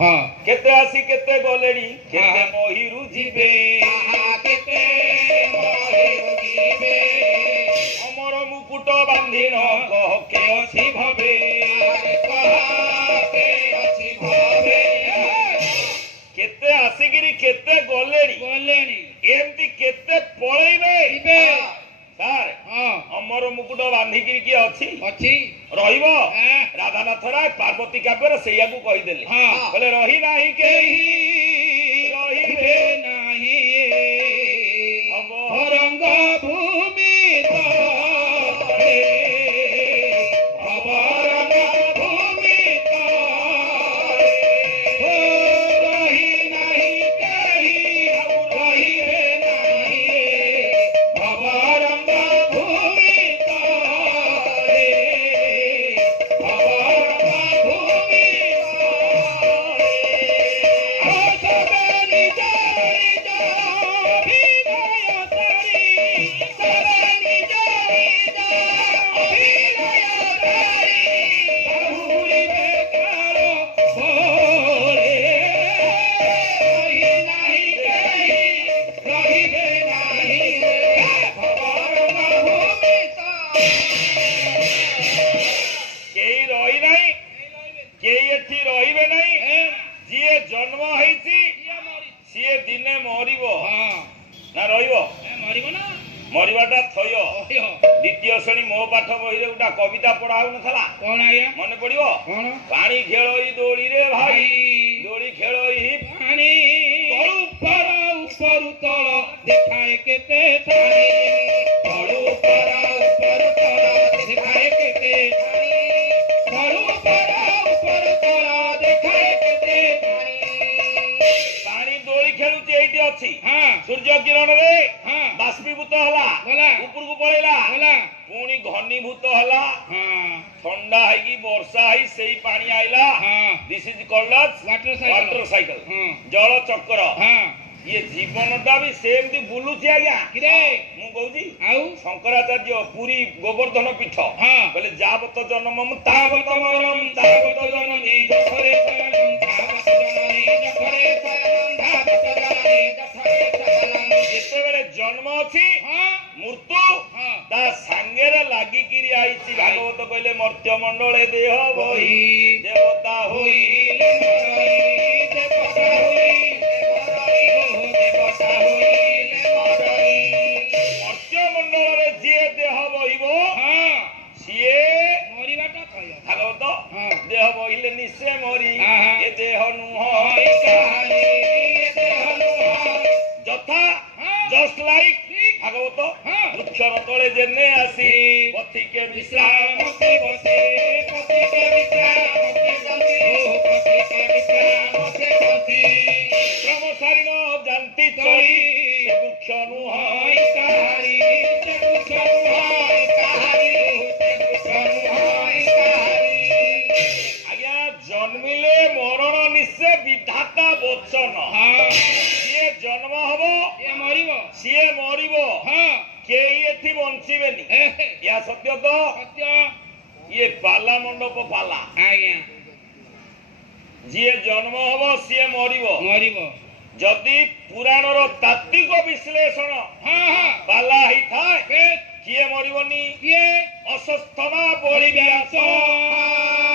केते आसी केते गलेनी केते मोहिरु जीवे केते मोहिरु जीवे अमर मुकुट बांधिन कह के अछि भवे केते आसिगिरी केते गलेनी एमती केते पळैबे सार अमर मुकुट बांधिकिरी किए अछि रहिबो राधानाथ राय पार्वती काव्यर सेया को कहि देले बोले रही नाही केही रहिबे नाही रंग भूमि तले अवरंग भूमि तले रही नाही केही रहिबे नाही अवरंग भूमि तले अवरंग भूमि मरिबाटा थय द्वितीय श्रेणी मो पाठ बही रे गोटा कविता पढ़ा हो नथला कोन आया मन पड़िबो कोन पानी खेलोई दोड़ी रे भाई दोड़ी खेलोई पानी तळु ऊपर तळ देखाए केते थारी तळु ऊपर तळ देखाए केते थारी तळु ऊपर तळ देखाए केते थारी पानी दोड़ी खेलुची एठी अछि हां सूर्य किरण रे हां बाष्पीभूत हला ऊपर को पळेला पुणी घनीभूत हला ठंडा है कि वर्षा है सही पानी आइला this is called water cycle जल चक्र ये जीवनटा भी सेमती बुलुची आज्ञा मु कहूची शंकराचार्य पुरी गोवर्धन पीठ बोले जावत जन्मम तावत मरणम तावत जननी जठरे शयनम तावत जननी जठरे शयनम तावत जननी जठरे शयनम जेतेबेले जन्म अछि मृत्यु ता सांगेरे लागि किरी आइची भागवत कहले मर्त्य मंडले देह बही देवता होई देवता होई मर्त्य मंडल जी देह बहिब सी भागवत देह बहिले निश्चय मरी ए देह नुह यथा जस्ट लाइक भागवत वृक्षर तले जेने आसी पथिके विश्राम से बसे पथिके विश्राम से जंती पथिके विश्राम से बसी क्रमसारिण जानती चली वृक्ष नुहाई कहारी वृक्ष नुहाई कहारी वृक्ष नुहाई कहारी आज्ञा जन्मिले मरण निश्चय विधाता वचन सीए जन्म हबो सीए मरिबो केही एथि बंचिबेनी या सत्य तो ये पाला मंडप पाला जी जन्म हबो सीए मरिबो जदि पुराणर तात्विक विश्लेषण पाला ही थाए किए मरिबनी अश्वत्थामा बलि व्यास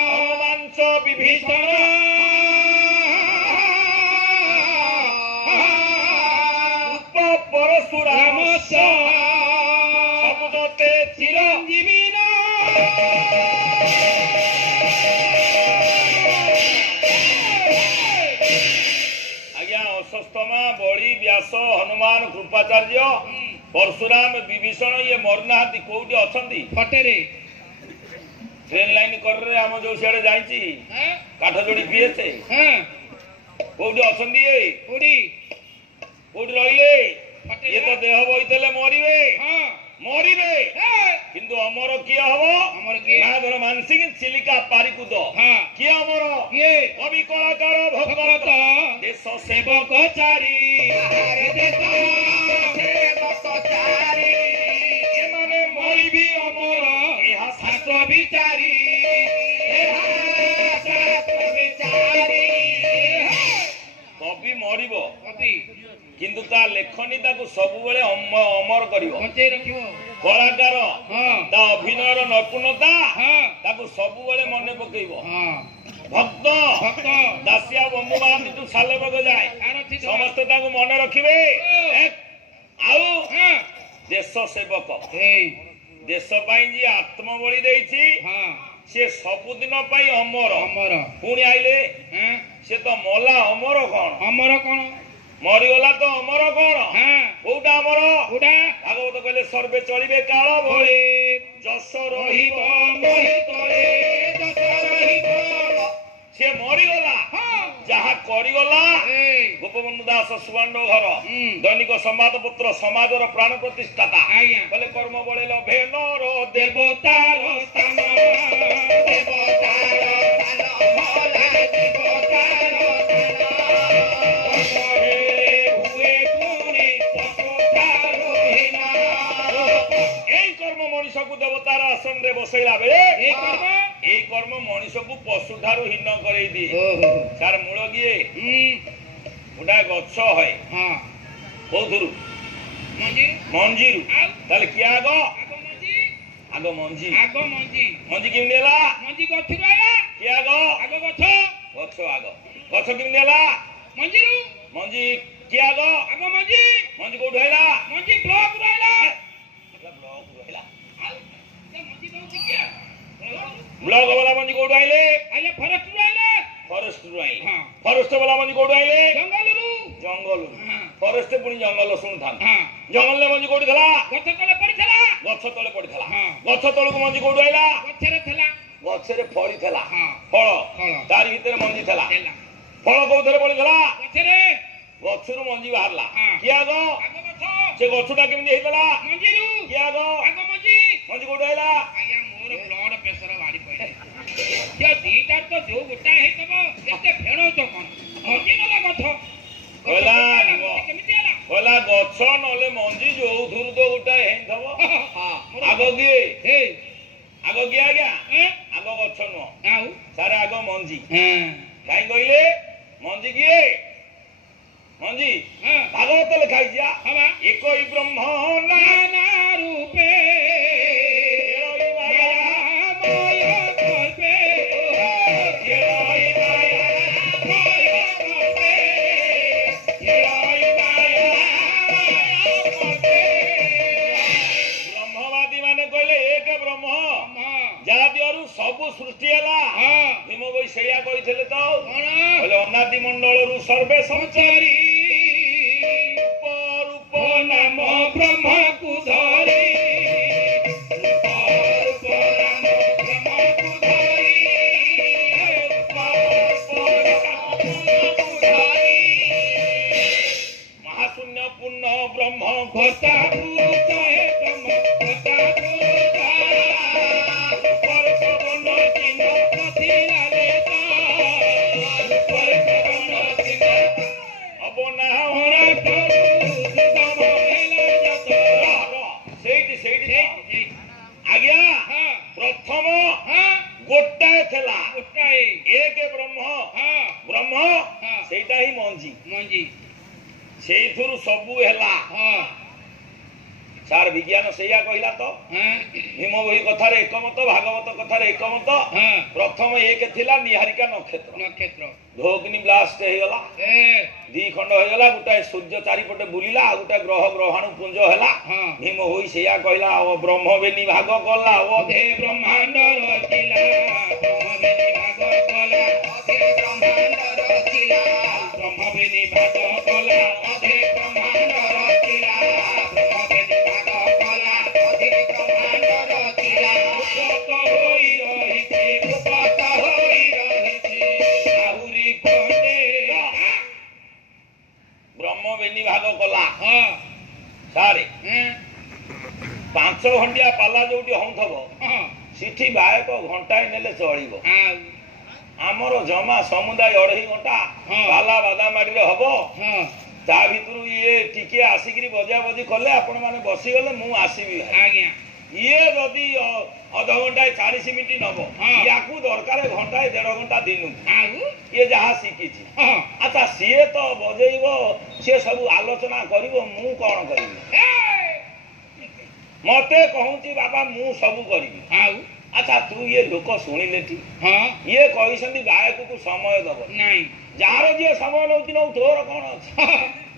हनुमांस विभीषण परशुराम सबदते चिरंजीवी आज्ञा अश्वत्थामा बलि व्यास हनुमान कृपाचार्य परशुराम विभीषण ये मरनाहांती कोउटी अछंती फटेरे ट्रेन लाइन कर रे हम जो सियाडे जाईची काठ जोड़ी पीएचे कोउटी अछंती ए कोउटी रहिले ये तो देह बइतले मरिबे किंतु अमर किए हबो माधर मानसिंह चिलिका पारिकुद किए अमर कवि कलाकार भगवत देश सेवक चारी एमाने मरिबी अमर एहा शास्त्र विचारी କରିବ କିନ୍ତୁ ତା ଲେଖନୀ ତାକୁ ସବୁବେଳେ ଅମର କରିବ। କଳାକାର ତା ଅଭିନୟର ନୈପୁଣ୍ୟତା ତାକୁ ସବୁବେଳେ ମନେ ପକେଇବ। ଭକ୍ତ ଦାସିଆ ବନ୍ଧୁ ମହାନ୍ତିଠୁ ସାଲେବଗ ଯାଏ ସମସ୍ତେ ତାକୁ ମନେ ରଖିବେ। ଆଉ ଦେଶ ସେବକ ଦେଶ ପାଇଁ ଯିଏ ଆତ୍ମବଳି ଦେଇଛି ସିଏ ସବୁଦିନ ପାଇଁ ଅମର। ପୁଣି ଆଇଲେ ସେ ତ ମଲା ଅମର କଣ? ମରିଗଲା ତ ଅମର କଣ? କୋଉଟା ଅମର? ଭାଗବତ କହିଲେ ସର୍ବେ ଚଳିବେ କାଳ ଭଳି ଯଶ ରହିବ ସିଏ ମରିଗଲା ଯାହା କରିଗଲା। ଗୋପବନ୍ଧୁ ଦାସ ସୁବାଣ୍ଡ ଘର ଦୈନିକ ସମ୍ବାଦ ପତ୍ର ସମାଜର ପ୍ରାଣ ପ୍ରତିଷ୍ଠାତା କହିଲେ କର୍ମ ବଳେ ଲଭେ ନର ଦେବତାର ସ୍ଥାନ ମଣିଷକୁ ଦେବତାର ଆସନରେ ବସେଇଲା ବେଳେ ଏଇ କର୍ମ ମଣିଷକୁ ପଶୁ ଠାରୁ ହୀନ କରେଇ ଦିଏ। ତାର ମୂଳ କିଏ? ଗୋଟାଏ ଗଛ ହଏ କୋଉଥିରୁ? ମଞ୍ଜିରୁ। ତାହେଲେ କିଏ ଆଗ? ମଞ୍ଜି। ମଞ୍ଜି କେମିତି ହେଲା? କିଏ ଆଗ? ଗଛ ଆଗ। ଗଛ କେମିତି ହେଲା? ମଞ୍ଜି କିଏ ଆଗ? ମଞ୍ଜି କୋଉଠୁ ହେଲା? ବ୍ଲକ ବାଲା ମଞ୍ଜି କୋଉଠୁ ଆଇଲେ? ଫରେଷ୍ଟ ଆଇଲେ। ଫରେଷ୍ଟ ବାଲା ମଞ୍ଜି କୋଉଠୁ ଆଇଲେ? ଜଙ୍ଗଲରୁ। ଫରେଷ୍ଟ ପୁଣି ଜଙ୍ଗଲ ଶୁଣୁଥାନ୍ତି। ଜଙ୍ଗଲରେ ମଞ୍ଜି କୋଉଠି ଥିଲା? ଗଛ ତଳେ ପଡିଥିଲା। ଗଛ ତଳକୁ ମଞ୍ଜି କୋଉଠୁ ଆଇଲା? ଗଛରେ ଫଳିଥିଲା ଫଳ, ତାରି ଭିତରେ ମଞ୍ଜି ଥିଲା। ଫଳ କୋଉଥିରେ ପଡିଥିଲା? ଗଛରୁ ମଞ୍ଜି ବାହାରିଲା। କିଏ ଆଗ? ସେ ଗଛଟା କେମିତି ହେଇଥିଲା? କିଏ ଆଗ? ମଞ୍ଜି କୋଉଠୁ ଆଇଲା? ଗଛ ନହେଲେ ମଞ୍ଜି ଯୋଉଥିରୁ ତ ଗୋଟାଏ ହେଇଥିବ। ଆଗ କିଏ? ଆଜ୍ଞା ଆଗ ଗଛ ନୁହଁ ସାରେ ଆଗ ମଞ୍ଜି। କାହିଁ କହିଲେ? ମଞ୍ଜି କିଏ? ମଞ୍ଜି ଭାଗବତ ଲେଖା ହେଇଛି ଏକଇ ବ୍ରହ୍ମ ନାନା ରୂପେ ବ୍ରହ୍ମବାଦୀ ମାନେ କହିଲେ ଏକ ବ୍ରହ୍ମ ଯାହା ଦିହରୁ ସବୁ ସୃଷ୍ଟି ହେଲା। ଭୀମ ବହି ସେଇଆ କହିଥିଲେ ତ କହିଲେ ଅନାଦି ମଣ୍ଡଳରୁ ସର୍ବେ ସଂଚାରୀ ରୂପ ନାମ ବ୍ରହ୍ମକୁ ଧରି ମହାଶୂନ୍ୟ ପୂର୍ଣ୍ଣ ବ୍ରହ୍ମ ଘୋଷା ସେଇଟା ହିଁ ମଞ୍ଜି। ସେଇଥିରୁ ସବୁ ହେଲା। ସାର୍ ବିଜ୍ଞାନ ସେଇଆ କହିଲା ତ। ଭୀମ ବହି କଥାରେ ଏକମତ, ଭାଗବତ କଥାରେ ଏକମତ। ପ୍ରଥମ ଏକ ଥିଲା ନିହାରିକା ନକ୍ଷତ୍ର। ଧୋକିନି ବ୍ଲାଷ୍ଟ ହେଇଗଲା, ଦି ଖଣ୍ଡ ହେଇଗଲା। ଗୋଟାଏ ସୂର୍ଯ୍ୟ ଚାରିପଟେ ବୁଲିଲା, ଆଉ ଗୋଟାଏ ଗ୍ରହ ଗ୍ରହାଣୁ ପୁଞ୍ଜ ହେଲା। ଭୀମ ବହି ସେଇଆ କହିଲା ବ୍ରହ୍ମ ବେନି ଭାଗ କଲା ଅଧେ ବ୍ରହ୍ମାଣ୍ଡ ରଚିଲା। ଭାଗ କଲା ସାରେ 5 ଘଣ୍ଟିଆ ପାଲା ଯୋଉଠି ହଉଥିବ ସେଠି ବାୟକ ଘଣ୍ଟାଏ ନେଲେ ଚଳିବ। ଆମର ଜମା ସମୁଦାୟ 2.5 ଘଣ୍ଟା ପାଲା ବାଦାମାଡିରେ ହବ। ତା ଭିତରୁ ଇଏ ଟିକେ ଆସିକିରି ବଜା ବଜି କଲେ ଆପଣ ମାନେ ବସିଗଲେ ମୁଁ ଆସିବି। ଇଏ ଯଦି ଅଧଘଣ୍ଟାଏ 40 ମିନିଟ୍ ନବ ୟାକୁ ଦରକାର ଘଣ୍ଟାଏ 1.5 ଘଣ୍ଟା ଦିନକୁ ଇଏ ଯାହା ଶିଖିଛି। ଆଚ୍ଛା ସିଏ ତ ବଜେଇବ ସିଏ ସବୁ ଆଲୋଚନା କରିବ ମୁଁ କଣ କରିବି? ମତେ କହୁଛି ବାବା ମୁଁ ସବୁ କରିବି। ଆଚ୍ଛା ତୁ ଇଏ ଲୋକ ଶୁଣିଲେ ଠି ଇଏ କହିଛନ୍ତି ଗାୟକକୁ ସମୟ ଦବ ନାଇଁ ଯାହାର ଯିଏ ସମୟ ନଉଛି ନଉ ତୋର କଣ ଅଛି?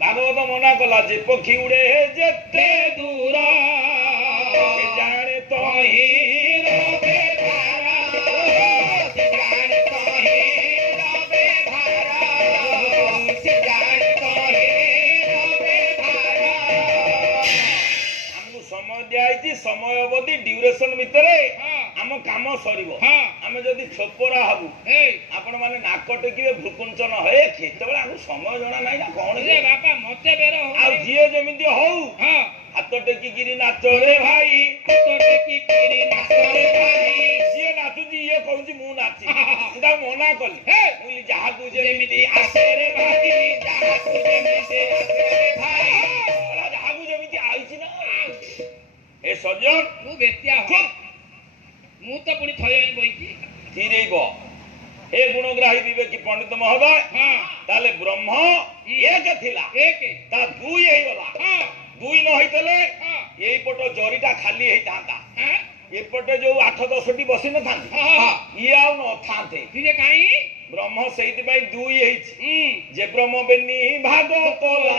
ଭାଗବତ ମନା କଲା ଯେ ପକ୍ଷୀ ଉଡେ ଯେତେ ଦୂର ଜାଣେ ତ ସମୟ ଦିଆଯାଇଛି ସମୟ ଅବଧି ଡ୍ୟୁରେସନ ଭିତରେ ଆମ କାମ ସରିବ। ଆମେ ଯଦି ଛୋପରା ହବୁ ଆପଣ ମାନେ ନାକ ଟେକିବେ ଭ୍ରୁକୁଞ୍ଚନ ହଏ କେତେବେଳେ ଆମକୁ ସମୟ ଜଣା ନାହିଁ ନା କଣ ଆଉ ଯିଏ ଯେମିତି ହଉ ହାତ ଟେକିକିରି ନାଚରେ ଭାଇ ଯିଏ ନାଚୁଛି ଇଏ କହୁଛି ମୁଁ ନାଚି ମୁଁ ତାକୁ ମନା କଲି ମୁଁ ଯାହାକୁ ଯେମିତି ଆସେରେ ଭାଇ ଯାହାକୁ ଯେମିତି ଆଇଛି ନା ଏ ସଜ୍ଜନ ମୁଁ ବେତିଆ ମୁଁ ତ ପୁଣି ଥୟ ବଇଛି ଥିରେଇବ हे गुणग्राही विवेकी पंडित महोदय ताले ब्रह्म एक थिला ता दुई हेई गला दुई न होइतले एई पट जरीटा खाली हेई थांता ए पटे जो 8-10 टी बसी न थांती ई आउ न थांते फिरे काई ब्रह्म सेहित पई दुई हेइछि जे ब्रह्म बेनी भाग कोला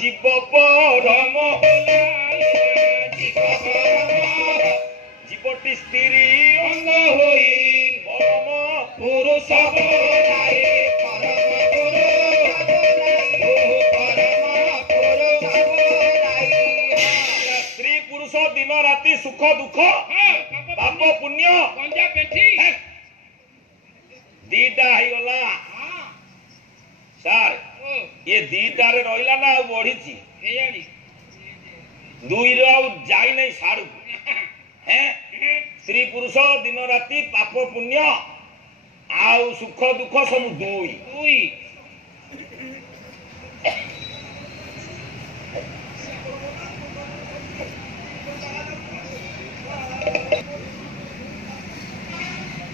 जीव परम होला जीवटी स्त्री अंग होई परम पुरुष बोलाए परम पुरुष बोलाए स्त्री पुरुष दिन राति सुख दुख पाप पुण्य गंजा पेठी दीटा ही गला सार ये दीटा रे रहिला ना बढ़ीची केयानी दुई रे आउ जाई नै सारू हैं स्त्री पुरुष दिन राति पाप पुण्य आउ सुख दुख सब दुई दुई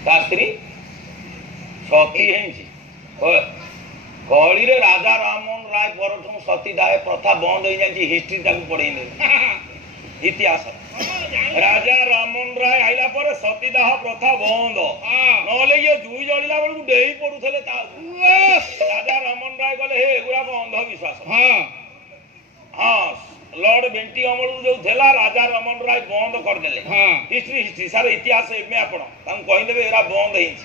शास्त्री सती हेंची कली रे राजा राममोहन राय परठू सतीदाह प्रथा बंद हो जाए हिस्ट्री ताकू पढ़े इतिहास राजा राममोहन राय आइला पर सतीदाह प्रथा बंद नले ये जुई जलिला बेलू डेई पड़ुले राजा राममोहन राय कहले हे एगुड़ा अंधविश्वास हाँ लॉर्ड बेंटी अमल जो थेला राजा राममोहन राय बंद करदेले हिस्ट्री सारे इतिहास एमे आपण तांको कहिदेबे एरा बंद हेछि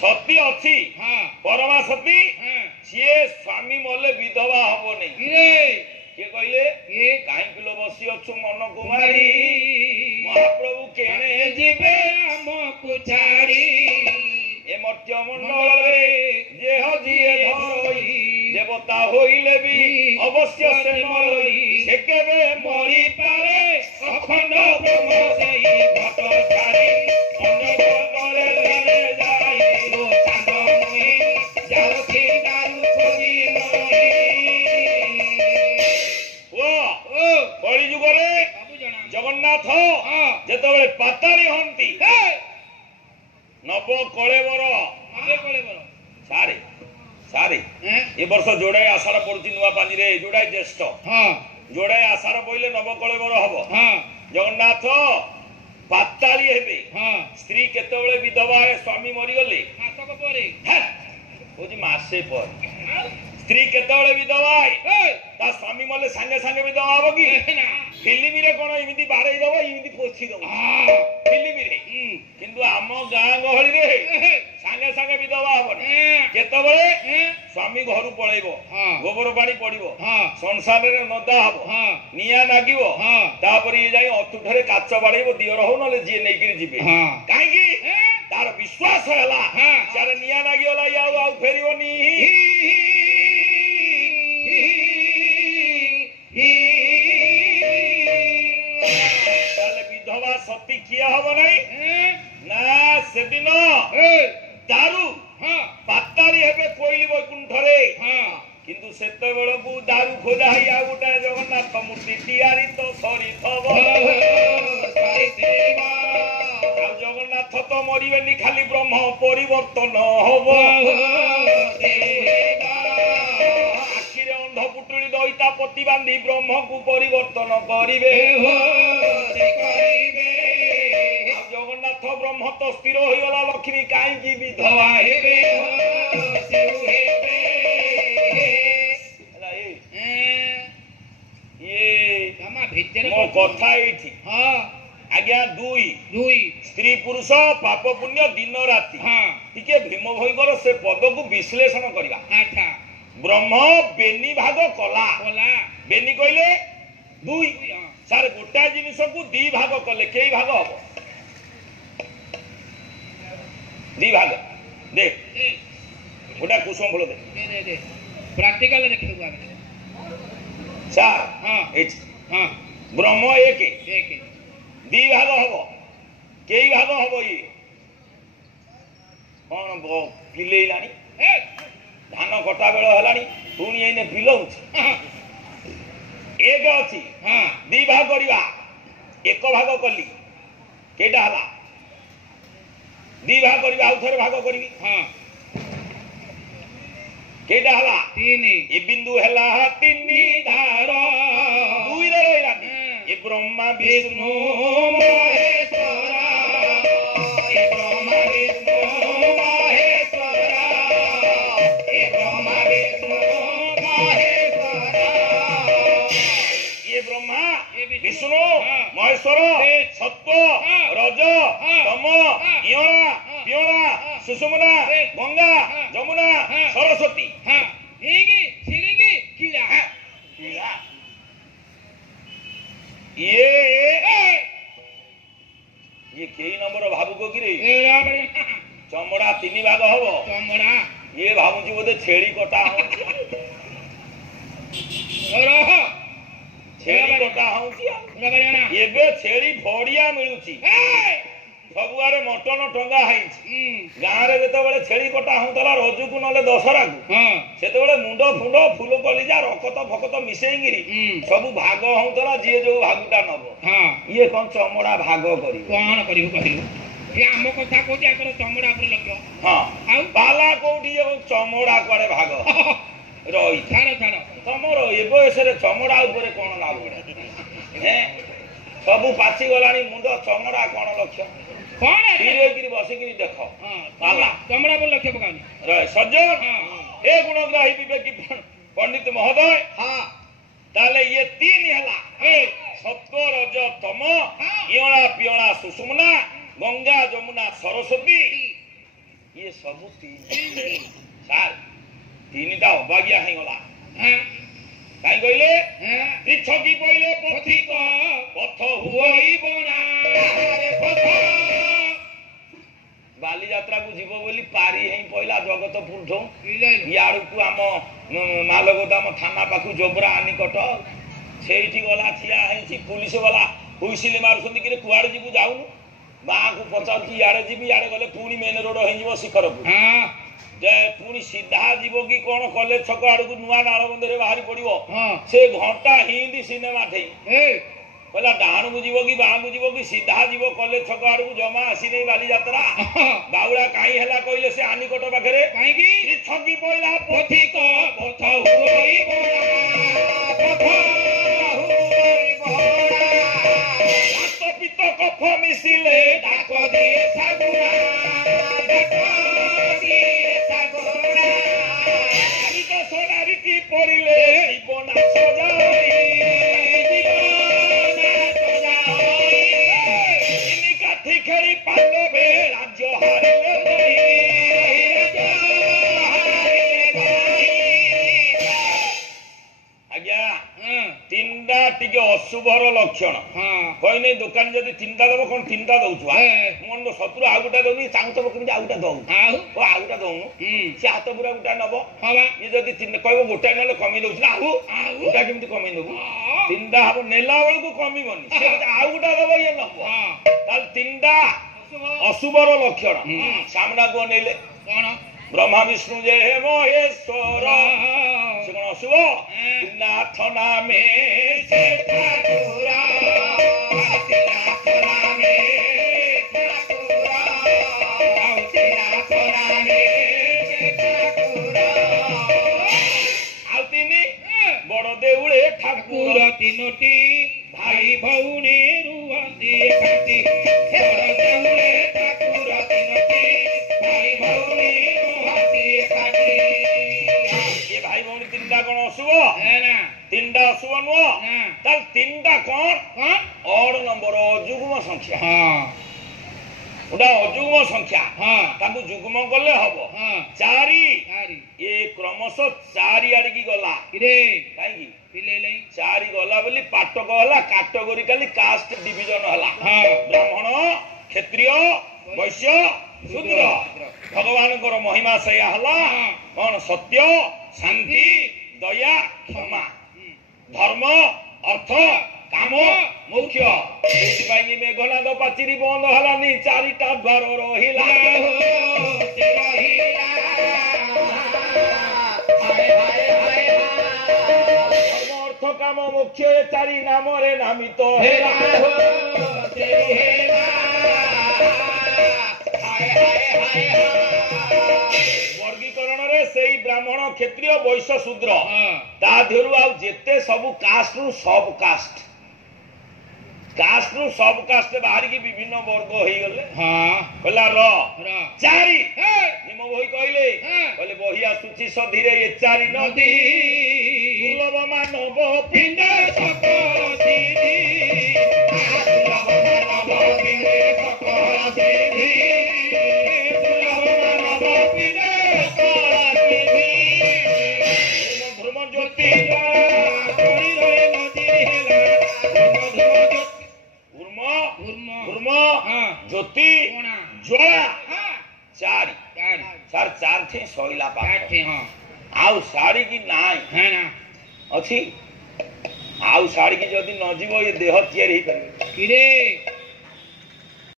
सती अछि परमा सती सिए स्वामी मले विधवा हबो नै के कहले ए काई किलो बसी अछु मन कुमारी महाप्रभु केने जिबे हमकु छाड़ी ए मर्त्य मंडल रे जे हजिए धरई देवता होइले भी अवश्य से मरई से केबे मरि पारे अखंड ब्रह्म सई घट छाड़ी अन्य गले लरे जाई रो चांद मुई जाओ थी दारू खोजी नही कली जुग रे जगन्नाथ जेतबेले पाताली हंती नव कलेवर सारे सारे ए वर्ष जोड़ाई आषाढ़ पड़ुची नुआ पानी रे जोड़ाई ज्येष्ठ जोड़ाई आषाढ़ पड़े नव कलेवर हम जगन्नाथ पाताली हेबे स्त्री केतबेले विधवा स्वामी मरीगले मासे पर स्त्री केतबेले विधवा ता स्वामी मले संगे संगे विधवा हबो कि फिल्म रे कोन इमिति बाड़े दबो इमिति पोछि दबो फिल्म रे किंतु आम गां गहली रे संगे संगे विधवा हबो केतबेले स्वामी घरु पळेबो गोबर पानी पड़िबो संसार रे नदा हबो निया लागिबो तापर ये जाई अतुठरे काच बाड़ेबो दियर हो नले जे नेकिरि जिबे काहे कि तार विश्वास हला चार निया लागियोला याउ आउ फेरिबोनी विधवा सती किया हम ना से दिन दारू पाताली हेबे कोइली वैकुंठरे किंतु सेते बेलकू दारू खोजा गोटे जगन्नाथ मूर्ति तैयारी तो सरी करिवेनी खाली ब्रह्म परिवर्तन हबो आखिरे अंध पुटुली दईता पति बांधी ब्रह्म को परिवर्तन करिवे जगन्नाथ ब्रह्म तो स्थिर होइगला लक्ष्मी काई विधवा हेबे मो कथा एठी आज्ञा दुई स्त्री पुरुष पाप पुण्य दिन राति टिके भीम भईकर से पद को विश्लेषण करिबा ब्रह्म बेनी भाग कला बेनी कहले दुई सार गोटा जिनिस को दी भाग कले केई भाग हबो दी भाग देख गोटा कुसुम फल दे प्रैक्टिकल देखिबा सार ब्रह्म एक दी भाग हम कई भाग हम ये कौन पिलेला धान कटा बेल है पुणी ये पिलाऊ एक अच्छी दी भाग करवा एक भाग कली केटा है दी भाग करवा आउ थे भाग करी केटा है तीन ए बिंदु है तीन धार दुई रहा ये ब्रह्मा विष्णु महेश्वरा ये ब्रह्मा विष्णु महेश्वरा ये ब्रह्मा विष्णु महेश्वरा ये ब्रह्मा विष्णु महेश्वर सत्व रज तम इयणा पियणा सुषुम्ना गंगा जमुना सरस्वती ये कई नंबर भावुक कि चमड़ा तीन भाग हम चमड़ा ये भावुची बोधे छेड़ी कटा छेड़ी कटा एबे छेड़ी फड़िया मिलुची सबुआरे मटन टंगा गाँव में जो छेड़ी कटा होता रजू को ना दशहरा को से मुंड फुंड फुल कलिजा रकत फकत मिसेगी सब भाग होता जी जो भागुटा नब ये कौन चमड़ा भाग आम कथा कहते चमड़ा लक्ष्य हाँ बाला कौटी चमड़ा कुआड़े भाग रही तमर ए बयस चमड़ा कौन लाभ सब पाची गला मुंड चमड़ा कौन लक्ष्य बसिक देख चमड़ा पर लक्ष्य पकानी सज्जन हे गुणग्राही विवेकी पंडित महोदय ताले ये तीन है सत्व रज तम इयणा पियणा सुषुम्ना गंगा जमुना सरस्वती ये सब तीन सार तीन अभागिया हो गला कहीं कहले पृथकी पहले पथिक पथ हुई बना बाली यात्रा को जीव बोली पारी ही पहला जगतपुर ठो याड़ को आम मालगोदाम थाना पाखु जोबरा आनिकट से गला ठिया पुलिस वाला हुईसिल मारुंट कि कुआड़े जीवु जाऊनु माँ को पचार इे जी इे गले पुणी मेन रोड हो शिखरपुर जे पुणी सीधा जीव कि कौन कलेज छक आड़ को नुआ नालबंधे बाहरी पड़ो से घंटा हिंदी सिनेमा ठे कहला डाण को जीव कि बाँ को जीव कि सीधा जीव कलेज छक आड़ को जमा आसी नहीं बाली यात्रा बाउला कहीं है कहले से आनिकट पाखे कहीं छकी पड़ा पथिक पथ पित कफ मिसिले डाक दिए सागुना सोनारीति पड़िले जीवन काठी खेली पांडवे राज्य हारिले आज्ञा तीनटा टिके अशुभर लक्षण कहने दुकान जब तीनटा दब कौन तीनटा दौथुआ मन शत्रु आउ गोटा दौनी चाहूब कमी आउ गोटा दऊ आउ गोटा दौनु सी हाथ पूरा गोटा नब ये जब कह गोटा ना कमी दौर आउ गोटा केमी कमी दबू तीनटा हम नेला बेलू कमिबनी आउ गोटा दब ये नब तीनटा अशुभर लक्षण सामना को अनेले ब्रह्मा विष्णु जय हे महेश्वर से कौन अशुभ नाथ नामे से ठाकुरा नाथ नामे ठाकुरा ତିନୋଟି ଭାଇ ଭଉଣୀ ରୁହନ୍ତି ଏକାଠି ବଡ଼ଦାଣ୍ଡରେ ଠାକୁର ତିନୋଟି ଭାଇ ଭଉଣୀ ରୁହନ୍ତି ଏକାଠି ये भाई भौणी तीनटा कौन अशुभ ନା तीनटा अशुभ नुह ନା ताल तीनटा कौन କଣ ऑड नंबर अजुग्म संख्या ହଁ उडा अजुग्म संख्या ହଁ ताकू जुग्म कले हबो ହଁ चारि ଚାରି ये क्रमशः चारि आड़ की गला କିରେ काई ପିଲେଇଲେ चारि गला बोली पाटक हला कैटेगोरिकली कास्ट डिवीजन हला ହଁ ब्राह्मण क्षत्रिय वैश्य शूद्र भगवान महिमा सैया हला कौन सत्य शांति दया क्षमा धर्म अर्थ काम मुख्य मेघनाद पाचिरी बंद हलानी चारिटा द्वार रहिला धर्म अर्थ काम मुख्य ए चारि नाम रे नामित हेला वर्गीकरण रे सेई ब्राह्मण क्षत्रिय वैश्य शूद्र ता देहरु आ जेते सबु कास्ट रु सब कास्ट बाहर की विभिन्न वर्ग होई गले कहला र चारि निम बही कहले कहले बही आसुची सधीरे ए चारि नदी दुर्लभ मानव पिंड सकल सिद्धि दुर्लभ मानव पिंड सकल सिद्धि दुर्लभ मानव पिंड सकल सिद्धि धर्म ज्योति ज्योति ज्वाला चारि सार चार थे सोइला पाठ आउ साड़ी की नाई अच्छी आउ साड़ी की जदि न जीव ये देह तैयारी कर किरे